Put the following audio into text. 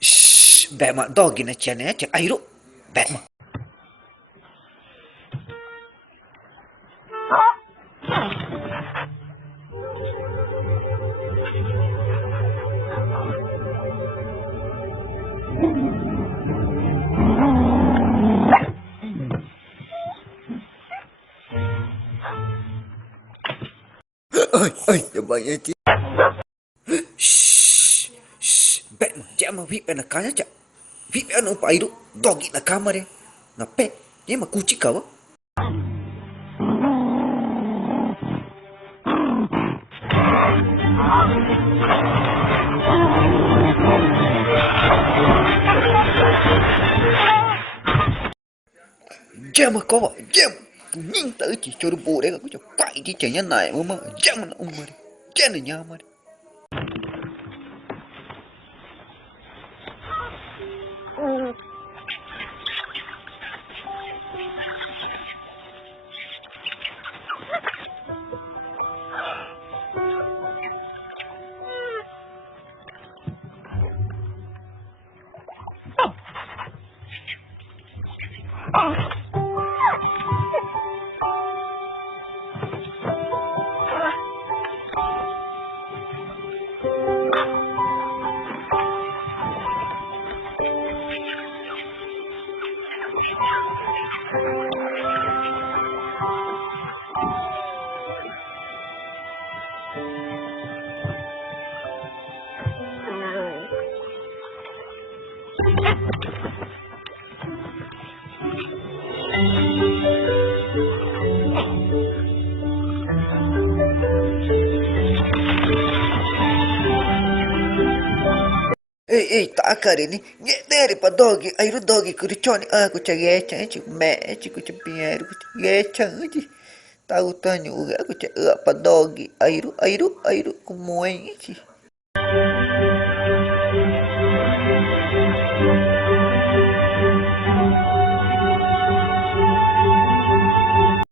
Shh, bẹ mà doggy na chene cek airo. Bẹ mà. Ơi, coba ya Ci. Shh, shh, bẹ mà, jangan mau bẹ na kaya cak. Bẹ na upa airo, doggy na kamar ya. Na pe, dia mah kucing kau. Jam kau apa? Jam. Kuning tak ci curu boleh aku cak pai ci canya naik mama. Jam na umar. Jangan nyamar. Tak akar ini. Ngederi pa doggy. Airo doggy kuriconi. Aku cak gecang. Cik me. Cik kucing piar. Gecang aja. Tahu tanya juga. Aku cak apa doggy. Airo. Kumueng aja.